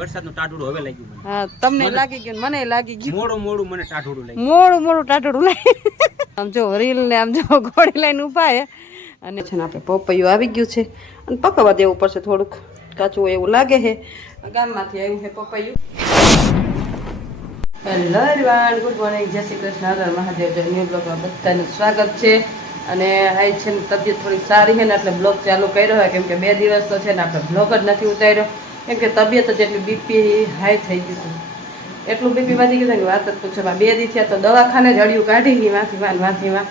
વરસાદનું ટાઢુડું હવે લાગ્યું મને. હા તમને લાગી ગયું, મને લાગી ગયું. મોડું મને ટાઢુડું લાગ્યું. મોડું ટાઢુડું લાગ્યું. આમ જો રીલ ને આમ જો ઘોડી લઈને ઉભા હે અને છે ને આપણે પપૈયું આવી ગયું છે અને પકવવા દેવું પડશે થોડુંક કાચું હોય એવું લાગે છે. ગામમાંથી આવ્યું છે પપૈયું. હેલો એવરીવન, ગુડ મોર્નિંગ, જય શ્રી કૃષ્ણ, હર મહાદેવ, જય ન્યુ બ્લોગમાં બધાનું સ્વાગત છે. અને આજ છે ને તબિયત થોડી સારી છે ને એટલે બ્લોગ ચાલુ કર્યો હોય કેમ કે 2 દિવસ તો છે ને આપણે બ્લોગ જ નથી ઉતાર્યો કેમ કે તબિયત જ એટલી બીપી હાઈ થઈ ગયું હતું. એટલું બીપી વધી ગયું કે વાત જ પૂછો. 2 દિવસ થયા તો દવાખાને જ હળિયું કાઢી ગઈ વાંથીમાં.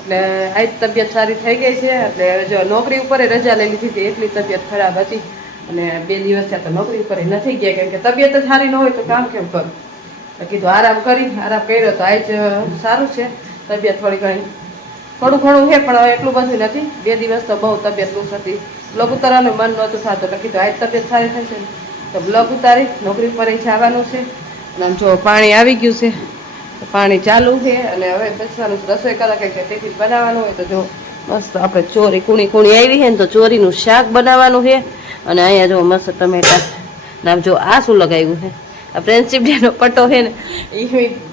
એટલે આજ તબિયત સારી થઈ ગઈ છે. એટલે જો નોકરી ઉપર રજા લઈ લીધી હતી એટલી તબિયત ખરાબ હતી અને 2 દિવસ થયા તો નોકરી ઉપર નથી ગયા કેમ કે તબિયત જ સારી ન હોય તો કામ કેમ કરું. કીધું આરામ કર્યો તો આજ સારું છે. તબિયત થોડી ઘણી થોડું ઘણું છે પણ એટલું બધું નથી. 2 દિવસ તો બહુ તબિયત લૂસ હતી. બ્લોગ ઉતારવાનું મન નહોતું થતું એટલે કીધું આજ તબિયત સારી થશે ને તો બ્લોગ ઉતારી નોકરી પર જવાનું છે. અને આમ જો પાણી આવી ગયું છે, પાણી ચાલુ છે અને હવે બેસવાનું રસોઈ કરવા કે ટિફિન બનાવવાનું હોય તો જો મસ્ત આપણે ચોરી કુણી આવી છે ને તો ચોરીનું શાક બનાવવાનું છે. અને અહીંયા જો મસ્ત ટમેટા નામ જો આ શું લગાવ્યું છે આ ફ્રેન્ડશીપ ડેનો પટ્ટો છે ને એ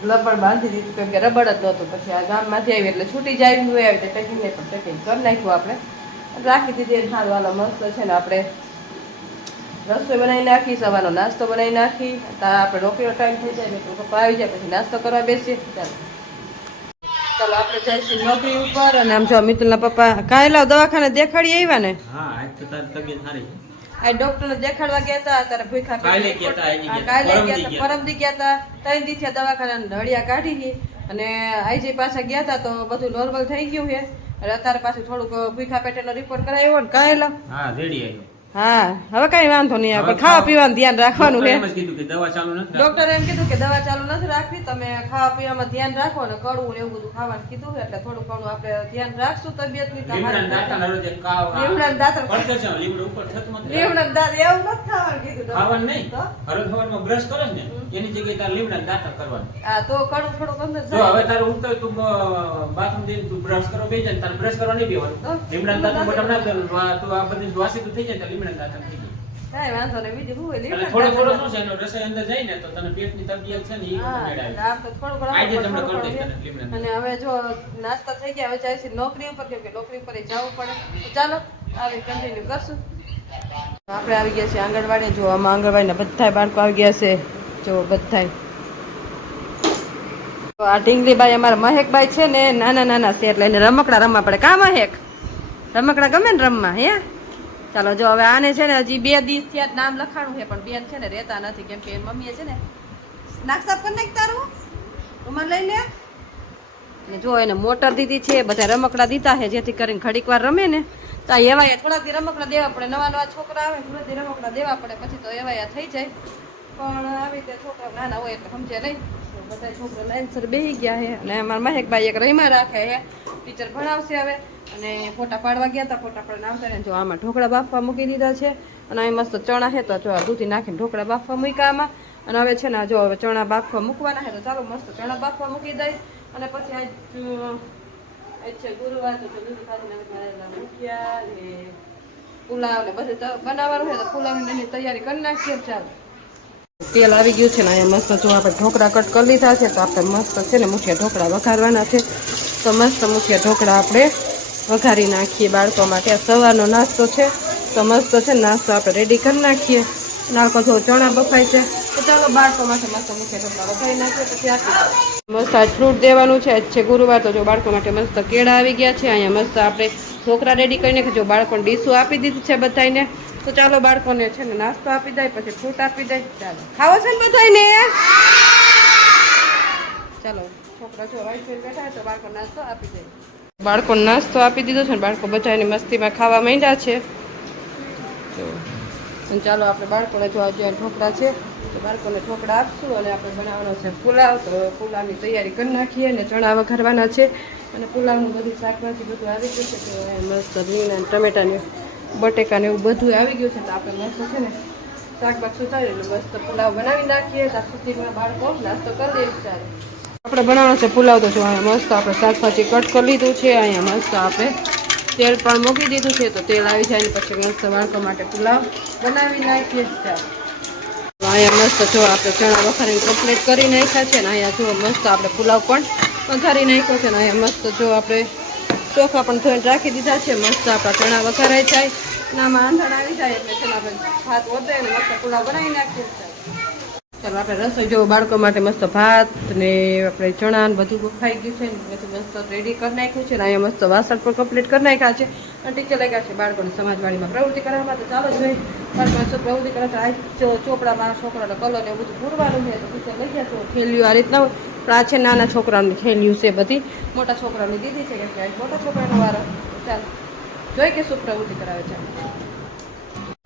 રબડ બાંધી દીધું કેમ કે રબડ જ નહોતું. પછી આ ગામમાંથી આવી એટલે છૂટી જાય હોય આવી પેકિંગ ને પણ પેકિંગ કરી નાખ્યું આપણે રાખી દીધી. સારું વાલો મસ્ત છે ને આપણે રસોઈ બનાવી નાખી, સવારનો નાસ્તો બનાવી નાખી. આપણે નોકરીનો ટાઈમ થઈ જાય એટલે પપ્પા આવી જાય પછી નાસ્તો કરવા બેસીએ. ચાલો આપણે જઈશું નોકરી ઉપર. અને આમ જો મિતુલના પપ્પા કાયલા દવાખાને દેખાડી આવ્યા ને. હા આજ તો તારી તબિયત સારી છે. આ ડોક્ટરને દેખાડવા ગયા હતા ત્યારે ભૂખા કાલે ગયા હતા પરમદી ગયા હતા 3 દિવસ દવાખાના ઢળિયા કાઢી ગઈ અને આજે પાછા ગયા હતા તો બધું નોર્મલ થઈ ગયું છે. અત્યારે પાછું થોડુંક ભૂખા પેટેનો રિપોર્ટ કરાવ્યો ને કાયલા. હા રેડી આવ્યો. હા હવે કઈ વાંધો નહીં આવે પણ ખાવા પીવાનું ધ્યાન રાખવાનું છે. ડોક્ટરે એમ કીધું કે દવા ચાલુ નથી રાખવી, તમે ખાવા પીવામાં ધ્યાન રાખો ને કડવું ને એવું બધું ખાવાનું કીધું એટલે થોડું ઘણું આપણે ધ્યાન રાખશું તબિયતની. લીમડાના દાંત એવું નથી ખાવાનું કીધું. બ્રશ કરે ને એની જગ્યાએ તારે લીમડાના દાંત કરવાનું. હા તો કડવું થોડુંક અંદર જો હવે તારે ઉઠતો તું બાથરૂમ જઈને તું બ્રશ કરવા બેસી જાય તારે બ્રશ કરવા નહીં બેવાનું. લીમડાના દાંત મોટા ના કરવાનું. તો આ બધી વાસી તો થઈ જાય તો લીમડાના દાંત થઈ જાય. કાઈ વાંધો નહીં. બીજું શું હોય થોડો શું છે એનો રસોઈ અંદર જાય ને તો તને પેટની તકલીફ છે ને એ અને હવે જો નાસ્તા થઈ ગયા હવે જાય નોકરી ઉપર કેમ કે નોકરી ઉપર જવું પડે. તો ચાલો આવી કન્ટિન્યુ કરશું. આપણે આવી ગયા છીએ આંગણવાડી. જો આમાં આંગણવાડીના બધા બાળકો આવી ગયા છે. જો બધા આ ઢીંગલીબાઈ અમારા મહેકભાઈ છે ને નાના છે એટલે એને રમકડા રમવા પડે. કા મહેક રમકડા ગમે ને રમવા હે? ચાલો જો હવે આને છે ને હજી 2 દિવસ થયા નામ લખાણું છે પણ બેન છે ને રહેતા નથી કેમ કે એની મમ્મીએ છે ને નાક સાફ કરી નાખ તારું ઉમર લઈ લે. અને જો એને મોટર દીધી છે, બધા રમકડા દીધા છે જેથી કરીને ઘડીક વાર રમે ને તો એવાયા થોડાક રમકડા દેવા પડે. નવા છોકરા આવે થોડા રમકડા દેવા પડે પછી તો એવાયા થઈ જાય. પણ આવી રીતે છોકરા નાના હોય એટલે સમજે નહીં. બધા છોકરા લાઈનસર બેસી ગયા છે અને અમારા મહેકભાઈ એક રહીમાં રાખે છે. ટીચર ભણાવશે હવે અને ફોટા પાડવા ગયા હતા. ફોટા પાડીને આવતા ને જો આમાં ઢોકળા બાફવા મૂકી દીધા છે અને અહીં મસ્ત ચણા છે તો જો દૂધી નાખીને ઢોકળા બાફવા મૂક્યા આમાં. અને હવે છે ને જો હવે ચણા બાફવા મૂકવાના છે તો ચાલો મસ્ત ચણા બાફવા મૂકી દઈ. અને પછી આજ છે ગુરુવાર તો દૂધ કાઢીને મૂક્યા ને પુલાવ ને બધું બનાવવાનું છે તો પુલાવની એની તૈયારી કરી નાખીએ. ચાલો તેલ આવી ગયું છે ને અહીંયા મસ્ત જો આપણે ઢોકળા કટ કરી લીધા છે તો આપણે મસ્ત છે ને મુઠિયા ઢોકળા વઘારવાના છે. તો મસ્ત મુઠિયા ઢોકળા આપણે વઘારી નાખીએ બાળકો માટે. આ સવારનો નાસ્તો છે તો મસ્ત છે નાસ્તો આપણે રેડી કરી નાખીએ. નાળકો જો ચણા બફાય છે તો ચાલો બાળકો માટે મસ્ત મુઠિયા ઢોકળા વઘારી નાખીએ પછી આપી મસ્ત આજ ફ્રૂટ દેવાનું છે. આજ છે ગુરુવાર તો જો બાળકો માટે મસ્ત કેળા આવી ગયા છે. અહીંયા મસ્ત આપણે ઢોકળા રેડી કરીને જો બાળકોને ડીશું આપી દીધી છે બધાને. તો ચાલો બાળકોને છે ને નાસ્તો આપી દઈ પછી ફ્રૂટ આપી દઈ. ચાલો ખાવો છે ને બધાને? ચાલો છોકરા જો વાઈફાઈ બેઠા તો બાળકો નાસ્તો આપી દે. બાળકોને નાસ્તો આપી દીધો છે ને બાળકો બધાની મસ્તીમાં ખાવા માંડ્યા છે. અને ચાલો આપણે બાળકોને જો આજે ઢોકળા છે તો બાળકોને ઢોકળા આપશું અને આપણે બનાવવાનો છે પુલાવ. તો પુલાવની તૈયારી કરી નાખીએ અને ચણા વઘારવાના છે અને પુલાવનું બધું શાકભાજી બધું આવી ગયું છે. તો મસ્ત રીંગણા ટમેટાને બટેકાને એવું બધું આવી ગયું છે તો આપણે મસ્ત છે ને શાકભાજી સુધારી એટલે મસ્ત પુલાવ બનાવી નાખીએ. ત્યાં સુધીમાં બાળકો નાસ્તો કરી દે. ચાલો આપણે બનાવવાનો છે પુલાવ. તો જો અહીંયા મસ્ત આપણે શાકભાજી કટ કરી લીધું છે. અહીંયા મસ્ત આપણે તેલ પણ મૂકી દીધું છે તો તેલ આવી જાય ને પછી મસ્ત બાળકો માટે પુલાવ બનાવી નાખીએ. ચાલો અહીંયા મસ્ત જો આપણે ચણા વઘારીને કમ્પ્લીટ કરી નાખ્યા છે ને અહીંયા જો મસ્ત આપણે પુલાવ પણ વઘારી નાખ્યો છે ને અહીંયા મસ્ત જો આપણે ચોખા પણ ધોઈને રાખી દીધા છે મસ્ત આપણા ચણા વઘારાઈ જાય અને આમાં આંધણ આવી જાય એટલે છે ને આપણે ભાત વધે ને મસ્ત પુલાવ બનાવી નાખીએ ચાલો આપણે રસોઈ જો બાળકો માટે મસ્ત ભાત ને આપણે ચણા ને બધું ખાઈ ગયું છે ને બધું મસ્ત રેડી કરી નાખ્યું છે ને અહીંયા મસ્ત વાસણ પણ કમ્પ્લીટ કરી નાખ્યા છે અને ટીચર લાગ્યા છે બાળકોને સમાજવાડીમાં પ્રવૃત્તિ કરવામાં તો ચાલો જોઈએ બાળકોને શું પ્રવૃત્તિ કરે તો આ ચોપડામાં છોકરાનો કલર ને બધું પૂરવાનું છે તો ટીચર લઈ ગયા છો થેલીઓ આ રીતના હોય પણ આ છે નાના છોકરાઓની થેલીઓ છે બધી મોટા છોકરાઓની દીધી છે કે મોટા છોકરાનો વારો ચાલો જોઈ કે શું પ્રવૃત્તિ કરાવે છે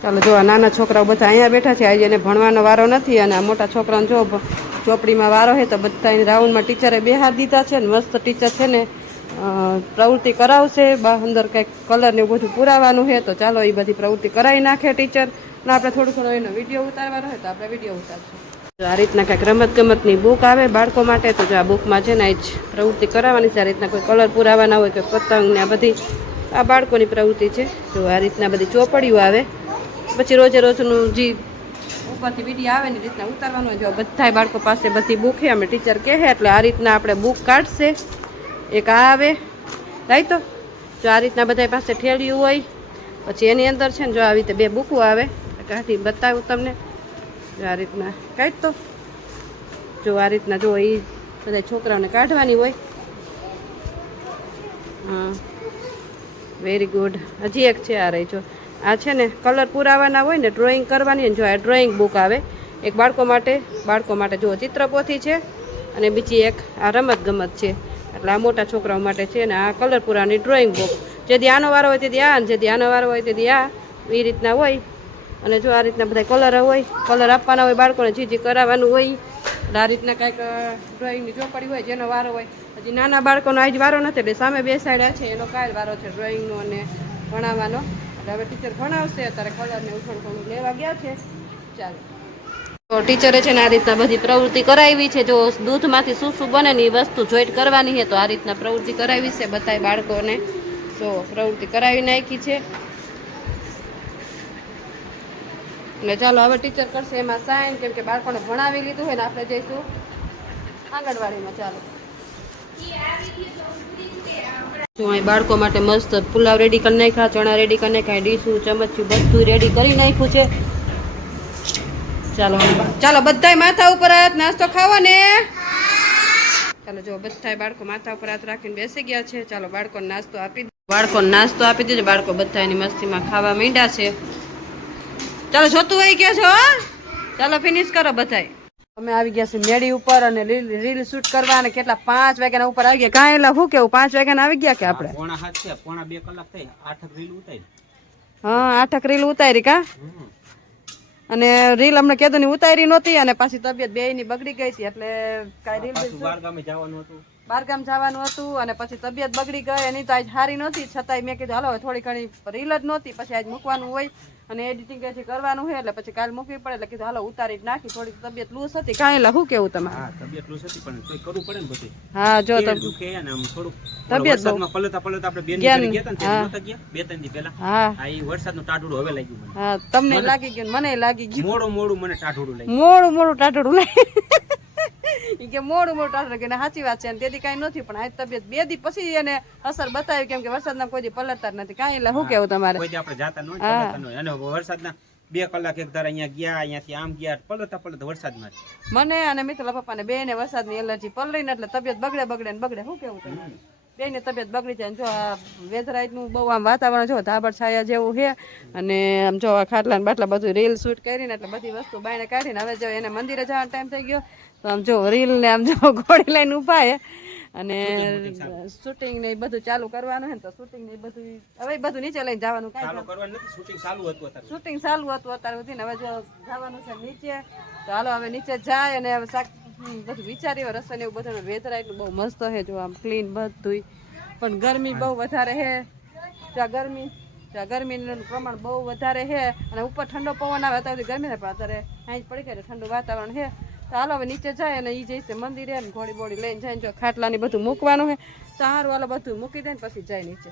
ચાલો જો આ નાના છોકરાઓ બધા અહીંયા બેઠા છે આજે એને ભણવાનો વારો નથી અને આ મોટા છોકરાને જો ચોપડીમાં વારો છે તો બધા એને રાઉન્ડમાં ટીચરે બેહાર દીધા છે ને મસ્ત ટીચર છે ને પ્રવૃત્તિ કરાવશે અંદર કંઈક કલર ને એવું બધું પુરાવાનું છે તો ચાલો એ બધી પ્રવૃત્તિ કરાવી નાખે ટીચર અને આપણે થોડું થોડું એનો વિડીયો ઉતારવાનો હોય તો આપણે વિડીયો ઉતારશું આ રીતના કંઈક રમત ગમતની બુક આવે બાળકો માટે તો જો આ બુકમાં છે ને એ જ પ્રવૃત્તિ કરાવવાની છે આ રીતના કોઈ કલર પુરાવાના હોય કે પતંગ ને આ બધી આ બાળકોની પ્રવૃત્તિ છે તો આ રીતના બધી ચોપડીઓ આવે પછી રોજે રોજનું જે ઉપરથી વિડીયો આવે ને રીતના ઉતારવાનું હોય જો બધા બાળકો પાસે બધી બુક છે અમે ટીચર કહે એટલે આ રીતના આપણે બુક કાઢશે એક આ આવે રાઈ તો જો આ રીતના બધા પાસે ઠેલિયું હોય પછી એની અંદર છે ને જો આવી રીતે બે બુકો આવે કાઢી બતાવું તમને જો આ રીતના કાઢ તો જો આ રીતના જો એ બધા છોકરાઓને કાઢવાની હોય હા વેરી ગુડ હજી એક છે આ રહી જો આ છે ને કલર પુરાવાના હોય ને ડ્રોઈંગ કરવાની જો આ ડ્રોઈંગ બુક આવે એક બાળકો માટે જો ચિત્રપોથી છે અને બીજી એક આ રમત ગમત છે એટલે આ મોટા છોકરાઓ માટે છે ને આ કલર પુરાવાની ડ્રોઈંગ બુક જેથી આનો વારો હોય તેથી આ જેથી આનો વારો હોય તેથી આ એ રીતના હોય અને જો આ રીતના બધા કલર હોય કલર આપવાના હોય બાળકોને જે કરાવવાનું હોય એટલે આ રીતના કાંઈક ડ્રોઈંગની ચોપડી હોય જેનો વારો હોય હજી નાના બાળકોનો આજ વારો નથી એટલે સામે બેસાડ્યા છે એનો કાલ વારો છે ડ્રોઈંગનો અને ભણાવવાનો એટલે હવે ટીચર ભણાવશે અત્યારે કલર ને થોડું ઘણું લેવા ગયા છે ચાલો તો ટીચરે છે ને આ રીતના બધી પ્રવૃત્તિ કરાવી છે જો દૂધમાંથી શું શું બને ને એ વસ્તુ જોઈન્ટ કરવાની છે તો આ રીતના પ્રવૃત્તિ કરાવી છે બધાય બાળકોને જો પ્રવૃત્તિ કરાવી નાખી છે એટલે ચાલો હવે ટીચર કરશે એમાં સાઈન કેમ કે બાળકોને ભણાવી લીધું હોય ને આપણે જઈશું આંગણવાડીમાં ચાલો જો અહીં બાળકો માટે મસ્ત પુલાવ રેડી કરી નાખ્યા ચણા રેડી કરી નાખ્યા ડીશું ચમચું બધું રેડી કરી નાખ્યું છે ચાલો ચાલો બધાય માથા ઉપર હાથ નાસ્તો ખાવા ને ચાલો જો બધાય બાળકો માથા ઉપર હાથ રાખીને બેસી ગયા છે ચાલો બાળકોને નાસ્તો આપી દીધો બાળકો બધા એની મસ્તીમાં ખાવા માંડ્યા છે ચાલો જોતું હોય કે છો ચાલો ફિનિશ કરો બધાય અમે આવી ગયા છે મેડી ઉપર અને રીલ શૂટ કરવા અને કેટલા 5 વાગ્યાના ઉપર આવી ગયા કાંઈ એટલે શું કેવું 5 વાગ્યાના આવી ગયા કે આપણે પોણા 7 છે પોણા 2 કલાક થઈ 8 રીલ ઉતારી હા 8 રીલ ઉતારી કા અને રીલ અમને કીધું ની ઉતારી નહોતી અને પાછી તબિયત બેયની બગડી ગઈ હતી એટલે કાંઈ રીલ બારગામ જવાનું હતું અને પછી તબિયત બગડી ગઈ એની તો આજ સારી નહોતી છતાંય મેં કીધું હાલો થોડી ઘણી રીલ જ નહોતી પછી આજ મૂકવાનું હોય અને એડિટિંગ હજી કરવાનું હોય એટલે પછી કાલ મૂકવી પડે એટલે કીધું હાલો ઉતારી જ નાખી થોડી તબિયત લૂસ હતી કાંઈ એટલે શું કેવું તમારે તબિયત લૂસ હતી પણ કોઈ કરવું પડે ને બધું હા જો દુખે ને આમ થોડું તબિયત પલતા આપણે બેન ઘરે ગયા હતા ને નહોતા ગયા 2-3 દી પહેલા હા આ ઈ વરસાદનું ટાઢુડું હવે લાગ્યું મને હા તમને લાગી ગયું મને લાગી ગયું મોડું મને ટાઢુડું લાગ્યું મોડું ટાઢુડું લાગ્યું કે મોડું ટાઢું કે સાચી વાત છે અને તેથી કાંઈ નથી પણ આ તબિયત 2 દી પછી એને અસર બતાવી કેમ કે વરસાદના કોઈ દી પલટતા નથી કાંઈ એટલે શું કેવું તમારે કોઈ દી આપણે જાતા ન હોય અને વરસાદના 2 કલાક એક ધાર અહીંયા ગયા અહીંયાથી આમ ગયા પલતા વરસાદમાં મને અને મિત્ર પપ્પાને બેને વરસાદની એલર્જી પલરીને એટલે તબિયત બગડે શું કેવું તમારે બેની તબિયત બગડી જાય જો આ વેધરાઈટનું બહુ આમ વાતાવરણ જો ધાબળ છાયા જેવું છે અને આમ જો ખાટલા બાટલા બધું રીલ શૂટ કરીને એટલે બધી વસ્તુ બાયણે કાઢીને હવે જો એને મંદિરે જવાનો ટાઈમ થઈ ગયો તો આમ જો રીલ ને આમ જો ઘોડી લઈને ઊભા છે અને શૂટિંગ ને બધું ચાલુ કરવાનું છે ને તો શૂટિંગ ને બધું હવે બધું નીચે લઈને જવાનું ચાલુ કરવાનું નથી શૂટિંગ ચાલુ હતું અત્યારે સુધી ને હવે જો જવાનું છે નીચે તો હાલો હવે નીચે જાય અને હવે શાક બધું વિચાર્યું રસોઈ ને એવું બધું વેધર એટલું બહુ મસ્ત છે જો આમ ક્લીન બધું પણ ગરમી બહુ વધારે છે ગરમીનું પ્રમાણ બહુ વધારે છે અને ઉપર ઠંડો પવન આવે અત્યારે ગરમી પણ અત્યારે હાઈ પડી ગઈ ઠંડુ વાતાવરણ છે તો હાલો હવે નીચે જાય અને એ જઈશે મંદિરે ને ઘોડી બોડી લઈને જાય જો ખાટલાની બધું મૂકવાનું છે તો સારું હાલો બધું મૂકી દે ને પછી જાય નીચે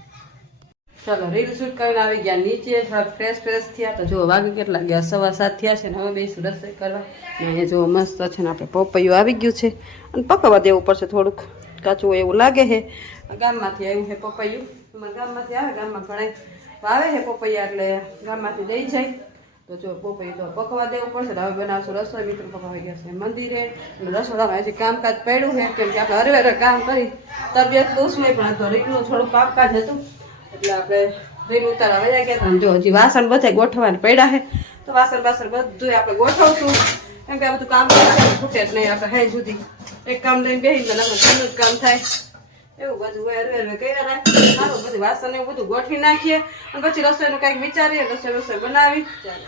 ચાલો રીલ શૂટ કરીને આવી ગયા નીચે, થોડાક ફ્રેશ થયા. તો જો વાગે કેટલા ગયા, 7:15 થયા છે ને હવે બેસું રસોઈ કરવા. ને જો મસ્ત છે ને આપણે પપૈયું આવી ગયું છે અને પકવવા દેવું પડશે, થોડુંક કાચું હોય એવું લાગે છે. ગામમાંથી આવ્યું છે પપૈયું, અમારા ગામમાંથી આવે, ગામમાં ઘણા વાવે છે પપૈયા એટલે ગામમાંથી દઈ જાય. તો જો પપૈયું તો પકવા દેવું પડશે. હવે બનાવશું રસોઈ. મિત્રો પકવાઈ ગયા છે મંદિરે, રસોડામાં હજી કામકાજ પડ્યું છે કેમ કે આપણે હરવે કામ કરી તબિયત લૂસ નહીં, પણ તો રીતનું થોડું કામકાજ હતું એટલે આપણે રીલ ઉતારવા વયા ગયા હતા. જો હજી વાસણ બધે ગોઠવવાના પડ્યા છે, તો વાસણ બધું આપણે ગોઠવશું કેમ કે આ બધું કામ ખૂટે જ નહીં. આપણે હે સુધી એક કામ લઈને બેસી તો ઘરનું જ કામ થાય એવું બધું હરવે કર્યા રાખીએ. સારું બધું વાસણ એવું બધું ગોઠવી નાખીએ અને પછી રસોઈનું કંઈક વિચારીએ, રસોઈ બનાવી. ચાલો